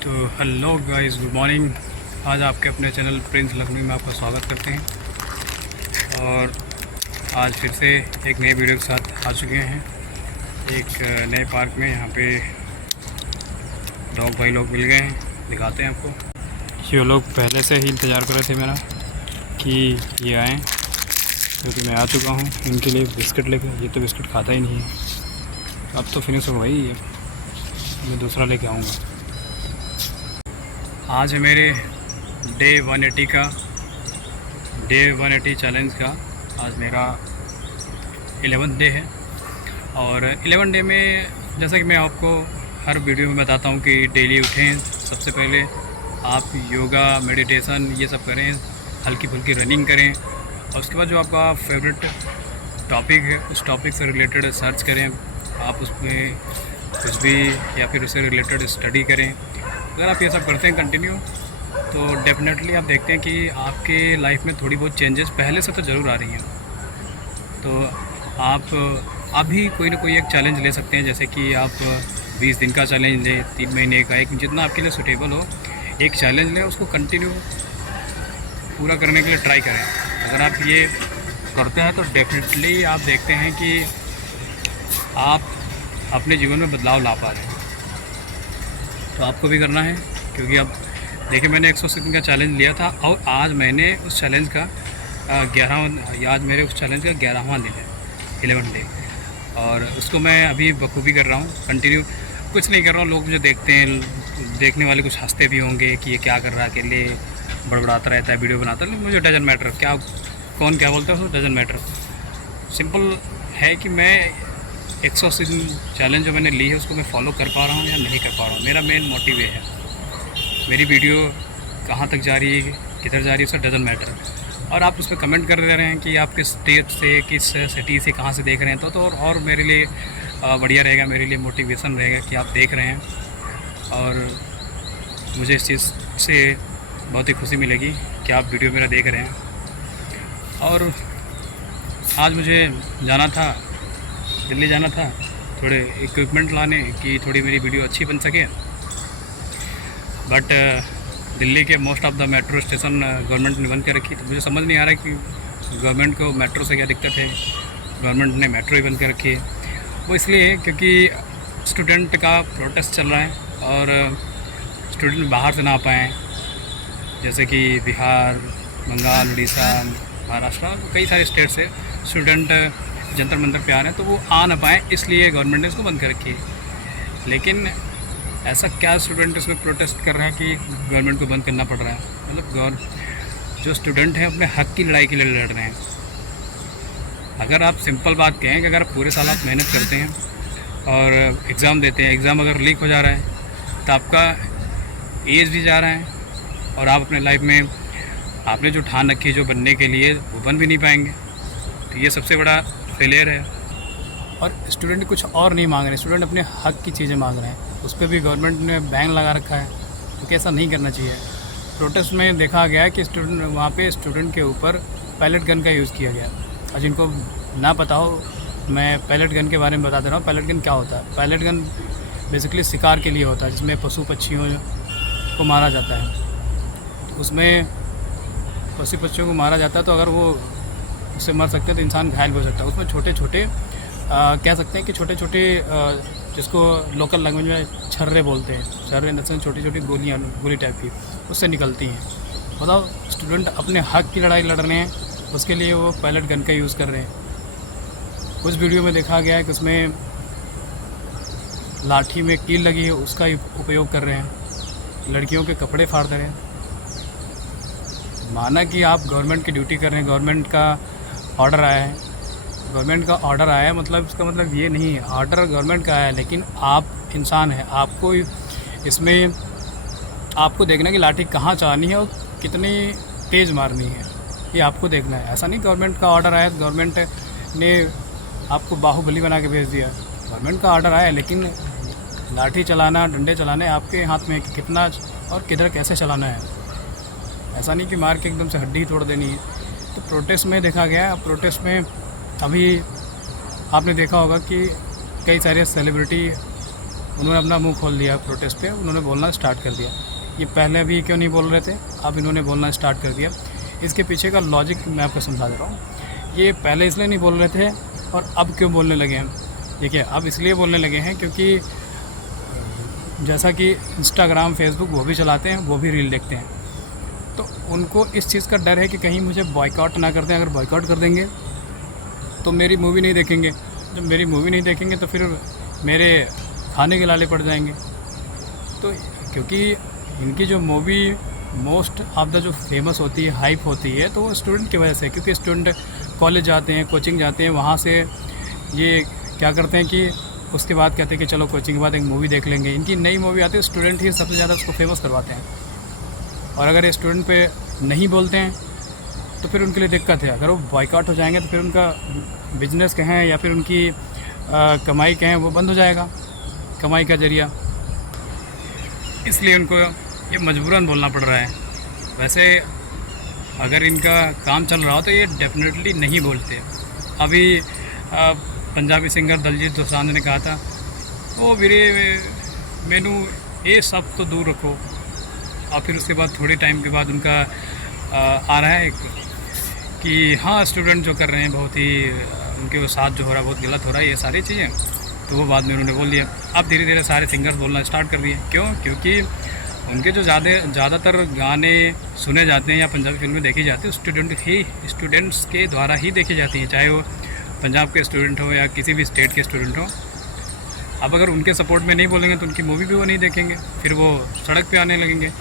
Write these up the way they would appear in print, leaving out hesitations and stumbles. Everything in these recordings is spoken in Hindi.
तो हेलो गाइस, गुड मॉर्निंग। आज आपके अपने चैनल प्रिंस लखनऊ में आपका स्वागत करते हैं। और आज फिर से एक नई वीडियो के साथ आ चुके हैं एक नए पार्क में। यहाँ पे डॉग भाई लोग मिल गए हैं, दिखाते हैं आपको। ये लोग पहले से ही इंतज़ार कर रहे थे मेरा कि ये आएँ, क्योंकि मैं आ चुका हूँ इनके लिए बिस्किट लेकर। ये तो बिस्किट खाता ही नहीं है। अब तो फिनिश हो गई, मैं दूसरा लेके आऊँगा। आज है मेरे डे 180 चैलेंज का। आज मेरा 11th डे है। और 11 डे में जैसा कि मैं आपको हर वीडियो में बताता हूँ कि डेली उठें, सबसे पहले आप योगा, मेडिटेशन ये सब करें, हल्की फुल्की रनिंग करें, और उसके बाद जो आपका फेवरेट टॉपिक है उस टॉपिक से रिलेटेड सर्च करें। आप उसमें कुछ भी या फिर उससे रिलेटेड स्टडी करें। अगर आप ये सब करते हैं कंटिन्यू, तो डेफिनेटली आप देखते हैं कि आपके लाइफ में थोड़ी बहुत चेंजेस पहले से तो ज़रूर आ रही हैं। तो आप भी कोई ना कोई एक चैलेंज ले सकते हैं। जैसे कि आप 20 दिन का चैलेंज लें, 3 महीने का, एक जितना आपके लिए सूटेबल हो एक चैलेंज लें, उसको कंटिन्यू पूरा करने के लिए ट्राई करें। अगर आप ये करते हैं तो डेफिनेटली आप देखते हैं कि आप अपने जीवन में बदलाव ला पा रहे हैं। तो आपको भी करना है, क्योंकि अब देखिए मैंने 180 दिन का चैलेंज लिया था और आज मैंने उस चैलेंज का 11वां दिन है, 11 डे। और उसको मैं अभी बखूबी कर रहा हूँ, कंटिन्यू कुछ नहीं कर रहा हूँ। लोग मुझे देखते हैं, देखने वाले कुछ हंसते भी होंगे कि ये क्या कर रहा है, अकेले बड़बड़ाता रहता है, वीडियो बनाता है। मुझे डजन मैटर क्या कौन क्या बोलता है, डजन मैटर। सिंपल है कि मैं 180 दिन चैलेंज जो मैंने ली है उसको मैं फॉलो कर पा रहा हूँ या नहीं कर पा रहा हूँ। मेरा मेन मोटिव ये है। मेरी वीडियो कहाँ तक जा रही है, किधर जा रही है, उसका डजन मैटर। और आप उस पर कमेंट कर दे रहे हैं कि आप किस स्टेट से, किस सिटी से, कहाँ से देख रहे हैं, तो और मेरे लिए बढ़िया रहेगा, मेरे लिए मोटिवेशन रहेगा कि आप देख रहे हैं। और मुझे इस चीज़ से बहुत ही खुशी मिलेगी कि आप वीडियो मेरा देख रहे हैं। और आज मुझे जाना था, दिल्ली जाना था, थोड़े इक्विपमेंट लाने कि थोड़ी मेरी वीडियो अच्छी बन सके। बट दिल्ली के most of the metro station government ने बंद कर रखी। तो मुझे समझ नहीं आ रहा कि गवर्नमेंट को मेट्रो से क्या दिक्कत है, गवर्नमेंट ने मेट्रो ही बंद कर रखी है। वो इसलिए क्योंकि स्टूडेंट का प्रोटेस्ट चल रहा है और स्टूडेंट बाहर से ना आ पाएँ, जैसे कि बिहार, बंगाल, उड़ीसा, महाराष्ट्र, कई सारे स्टेट से स्टूडेंट जंतर मंतर पे आ रहे हैं, तो वो आ ना पाएँ, इसलिए गवर्नमेंट ने इसको बंद कर रखी है। लेकिन ऐसा क्या स्टूडेंट इसमें प्रोटेस्ट कर रहे हैं कि गवर्नमेंट को बंद करना पड़ रहा है? मतलब जो स्टूडेंट हैं अपने हक़ की लड़ाई के लिए लड़ रहे हैं। अगर आप सिंपल बात कहें कि अगर पूरे साल आप मेहनत करते हैं और एग्ज़ाम देते हैं, एग्ज़ाम अगर लीक हो जा रहा है तो आपका एज भी जा रहा है और आप अपने लाइफ में आपने जो ठान रखी जो बनने के लिए वो बन भी नहीं पाएंगे। तो ये सबसे बड़ा फेलियर है। और स्टूडेंट कुछ और नहीं मांग रहे, स्टूडेंट अपने हक़ की चीज़ें मांग रहे हैं। उस पर भी गवर्नमेंट ने बैन लगा रखा है, क्योंकि ऐसा नहीं करना चाहिए। प्रोटेस्ट में देखा गया है कि स्टूडेंट वहाँ पे स्टूडेंट के ऊपर पैलेट गन का यूज़ किया गया। और जिनको ना पता हो, मैं पैलेट गन के बारे में बता दे रहा हूँ। पैलेट गन क्या होता है? पैलेट गन बेसिकली शिकार के लिए होता है, जिसमें पशु पक्षियों को मारा जाता है। उसमें पशु पक्षियों को मारा जाता है, तो अगर वो उससे मर सकते हैं तो इंसान घायल हो सकता है। उसमें छोटे छोटे कह सकते हैं कि छोटे छोटे जिसको लोकल लैंग्वेज में छर्रे बोलते हैं, छर्रे इन द सेंस छोटी छोटी गोली टाइप की उससे निकलती हैं। बताओ, स्टूडेंट अपने हक़ की लड़ाई लड़ रहे हैं, उसके लिए वो पैलेट गन का यूज़ कर रहे हैं। कुछ वीडियो में देखा गया है कि उसमें लाठी में कील लगी है, उसका उपयोग कर रहे हैं। लड़कियों के कपड़े फाड़ दे रहे हैं। माना कि आप गवर्नमेंट की ड्यूटी कर रहे हैं, गवर्नमेंट का ऑर्डर आया है, गवर्नमेंट का ऑर्डर आया है, मतलब इसका मतलब ये नहीं है ऑर्डर गवर्नमेंट का आया है, लेकिन आप इंसान हैं। आपको इसमें आपको देखना है कि लाठी कहाँ चलानी है और कितनी तेज़ मारनी है, ये आपको देखना है। ऐसा नहीं गवर्नमेंट का ऑर्डर आया, गवर्नमेंट ने आपको बाहुबली बना के भेज दिया। गवर्नमेंट का ऑर्डर आया, लेकिन लाठी चलाना, डंडे चलाने आपके हाथ में कि कितना और किधर कैसे चलाना है। ऐसा नहीं कि मार के एकदम से हड्डी तोड़ देनी है। तो प्रोटेस्ट में देखा गया, प्रोटेस्ट में अभी आपने देखा होगा कि कई सारे सेलिब्रिटी उन्होंने अपना मुंह खोल दिया प्रोटेस्ट पे, उन्होंने बोलना स्टार्ट कर दिया। ये पहले भी क्यों नहीं बोल रहे थे, अब इन्होंने बोलना स्टार्ट कर दिया। इसके पीछे का लॉजिक मैं आपको समझा दे रहा हूँ। ये पहले इसलिए नहीं बोल रहे थे और अब क्यों बोलने लगे हैं। देखिए, अब इसलिए बोलने लगे हैं क्योंकि जैसा कि इंस्टाग्राम, फेसबुक वो भी चलाते हैं, वो भी रील देखते हैं, तो उनको इस चीज़ का डर है कि कहीं मुझे बॉयकॉट ना कर दें। अगर बॉयकॉट कर देंगे तो मेरी मूवी नहीं देखेंगे, जब मेरी मूवी नहीं देखेंगे तो फिर मेरे खाने के लाले पड़ जाएंगे। तो क्योंकि इनकी जो मूवी मोस्ट ऑफ द जो फेमस होती है, हाइप होती है, तो वो स्टूडेंट की वजह से, क्योंकि स्टूडेंट कॉलेज जाते हैं, कोचिंग जाते हैं, वहाँ से ये क्या करते हैं कि उसके बाद कहते हैं कि चलो कोचिंग के बाद एक मूवी देख लेंगे। इनकी नई मूवी आती है, स्टूडेंट ही सबसे ज़्यादा उसको फेमस करवाते हैं। और अगर ये स्टूडेंट पे नहीं बोलते हैं तो फिर उनके लिए दिक्कत है। अगर वो बॉयकॉट हो जाएंगे तो फिर उनका बिजनेस कहें या फिर उनकी कमाई कहें, वो बंद हो जाएगा, कमाई का जरिया। इसलिए उनको ये मजबूरन बोलना पड़ रहा है। वैसे अगर इनका काम चल रहा हो तो ये डेफिनेटली नहीं बोलते। अभी पंजाबी सिंगर दलजीत दोसांझ ने कहा था, ओ वीरे मैनू ये सब तो दूर रखो। और फिर उसके बाद थोड़े टाइम के बाद उनका आ रहा है कि हाँ, स्टूडेंट जो कर रहे हैं बहुत ही उनके साथ जो हो रहा है बहुत गलत हो रहा है, ये सारी चीज़ें। तो वो बाद में उन्होंने बोल दिया। अब धीरे धीरे सारे सिंगर्स बोलना स्टार्ट कर दिए। क्यों? क्योंकि उनके जो ज़्यादातर गाने सुने जाते हैं या पंजाबी फिल्में देखी जाती है, स्टूडेंट्स के द्वारा ही देखी जाती हैं, चाहे वो पंजाब के स्टूडेंट हो या किसी भी स्टेट के स्टूडेंट हो। अब अगर उनके सपोर्ट में नहीं बोलेंगे तो उनकी मूवी भी वो नहीं देखेंगे, फिर वो सड़क पे आने लगेंगे।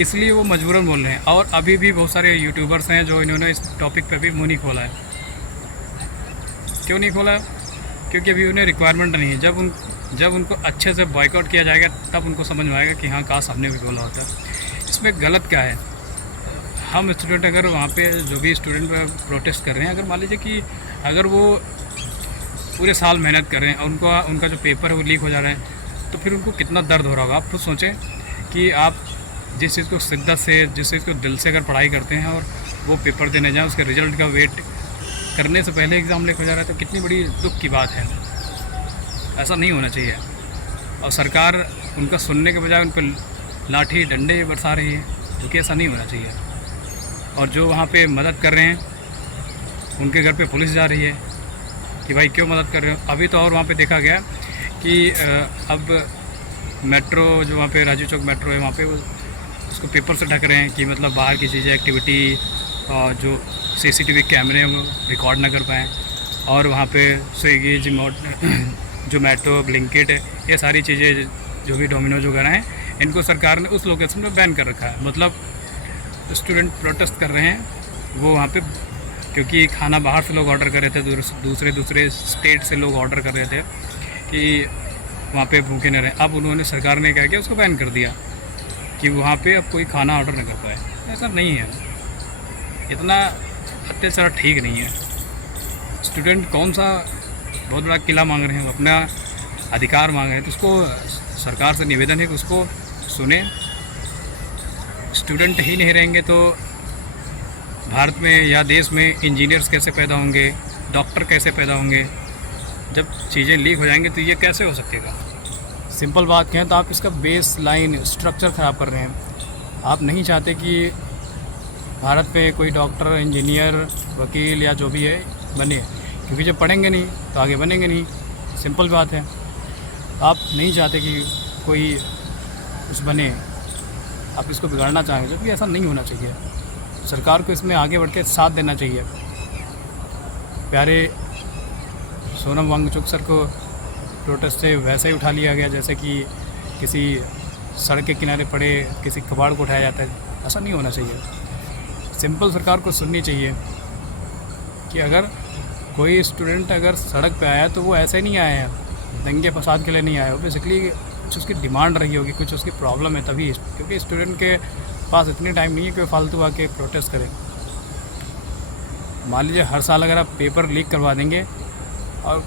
इसलिए वो मजबूरन बोल रहे हैं। और अभी भी बहुत सारे यूट्यूबर्स हैं जो इन्होंने इस टॉपिक पे भी मुँह नहीं खोला है। क्यों नहीं खोला? क्योंकि अभी उन्हें रिक्वायरमेंट नहीं है। जब उनको अच्छे से बॉयकॉट किया जाएगा तब उनको समझ में आएगा कि हाँ, काश हमने भी बोला होता। इसमें गलत क्या है? हम स्टूडेंट अगर वहाँ पे जो भी स्टूडेंट प्रोटेस्ट कर रहे हैं, अगर मान लीजिए कि अगर वो पूरे साल मेहनत कर रहे हैं और उनका जो पेपर है वो लीक हो जा रहा है, तो फिर उनको कितना दर्द हो रहा होगा। आप खुद सोचें कि आप जिस चीज़ को शिद्दत से, जिस चीज़ को दिल से अगर पढ़ाई करते हैं और वो पेपर देने जाएँ, उसके रिज़ल्ट का वेट करने से पहले एग्ज़ाम लीक हो जा रहा है, तो कितनी बड़ी दुख की बात है। ऐसा नहीं होना चाहिए। और सरकार उनका सुनने के बजाय उन पर लाठी डंडे बरसा रही है, क्योंकि ऐसा नहीं होना चाहिए। और जो वहाँ पे मदद कर रहे हैं, उनके घर पे पुलिस जा रही है कि भाई क्यों मदद कर रहे हो। अभी तो और वहाँ पे देखा गया कि अब मेट्रो, जो वहाँ पे राजू चौक मेट्रो है, वहाँ पे उसको पेपर से ढक रहे हैं कि मतलब बाहर की चीज़ें, एक्टिविटी, जो CCTV कैमरे वो रिकॉर्ड ना कर पाएँ। और वहाँ पे स्विगी, जोमेटो, ब्लिंकिट, ये सारी चीज़ें जो भी डोमिनोज वगैरह हैं, इनको सरकार ने उस लोकेशन में बैन कर रखा है। मतलब स्टूडेंट प्रोटेस्ट कर रहे हैं वो वहाँ पे, क्योंकि खाना बाहर से लोग ऑर्डर कर रहे थे, दूसरे स्टेट से लोग ऑर्डर कर रहे थे कि वहाँ पे भूखे न रहें। अब उन्होंने, सरकार ने क्या किया, उसको बैन कर दिया कि वहाँ पे अब कोई खाना ऑर्डर न कर पाए। ऐसा नहीं है, इतना अत्याचार ठीक नहीं है। स्टूडेंट कौन सा बहुत बड़ा किला मांग रहे हैं, वो अपना अधिकार मांग रहे हैं, तो उसको सरकार से निवेदन है कि उसको सुने। स्टूडेंट ही नहीं रहेंगे तो भारत में या देश में इंजीनियर्स कैसे पैदा होंगे, डॉक्टर कैसे पैदा होंगे? जब चीज़ें लीक हो जाएंगी तो ये कैसे हो सकेगा? सिंपल बात कहें तो आप इसका बेस लाइन स्ट्रक्चर ख़राब कर रहे हैं। आप नहीं चाहते कि भारत में कोई डॉक्टर, इंजीनियर, वकील या जो भी है बने, क्योंकि जब पढ़ेंगे नहीं तो आगे बनेंगे नहीं। सिंपल बात है। आप नहीं चाहते कि कोई कुछ बने, आप इसको बिगाड़ना चाहेंगे, जबकि ऐसा नहीं होना चाहिए। सरकार को इसमें आगे बढ़ के साथ देना चाहिए। प्यारे सोनम वांगचुक सर को प्रोटेस्ट से वैसे ही उठा लिया गया जैसे कि किसी सड़क के किनारे पड़े किसी कबाड़ को उठाया जाता है। ऐसा नहीं होना चाहिए। सिंपल सरकार को सुननी चाहिए कि अगर कोई स्टूडेंट अगर सड़क पे आया तो वो ऐसे नहीं आया है, दंगे फसाद के लिए नहीं आया, वो बेसिकली कुछ उसकी डिमांड रही होगी, कुछ उसकी प्रॉब्लम है तभी। क्योंकि स्टूडेंट के पास इतनी टाइम नहीं है कि फालतू आके प्रोटेस्ट करें। मान लीजिए हर साल अगर आप पेपर लीक करवा देंगे और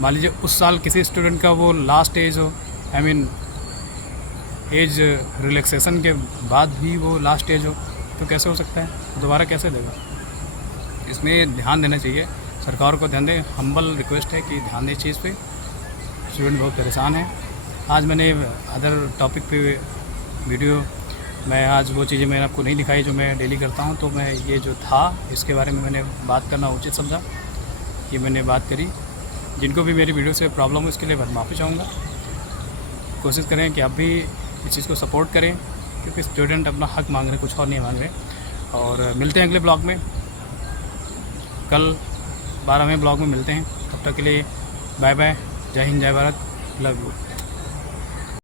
मान लीजिए उस साल किसी स्टूडेंट का वो लास्ट एज हो, आई मीन एज रिलैक्सेशन के बाद भी वो लास्ट एज हो, तो कैसे हो सकता है? दोबारा कैसे देगा? इसमें ध्यान देना चाहिए, सरकार को ध्यान दें। हम्बल रिक्वेस्ट है कि ध्यान दें इस चीज़ पे। स्टूडेंट बहुत परेशान है आज मैंने अदर टॉपिक पे वीडियो, मैं आज वो चीज़ें मैंने आपको नहीं दिखाई जो मैं डेली करता हूँ, तो मैं ये जो था इसके बारे में मैंने बात करना उचित समझा, ये मैंने बात करी। जिनको भी मेरी वीडियो से प्रॉब्लम हो इसके लिए मैं माफ़ी चाहूँगा। कोशिश करें कि आप भी इस चीज़ को सपोर्ट करें, क्योंकि स्टूडेंट अपना हक मांग रहे हैं, कुछ और नहीं मांग रहे। और मिलते हैं अगले ब्लॉग में, कल 12वें ब्लॉग में मिलते हैं। तब तक के लिए बाय बाय, जय हिंद, जय भारत, लव यू।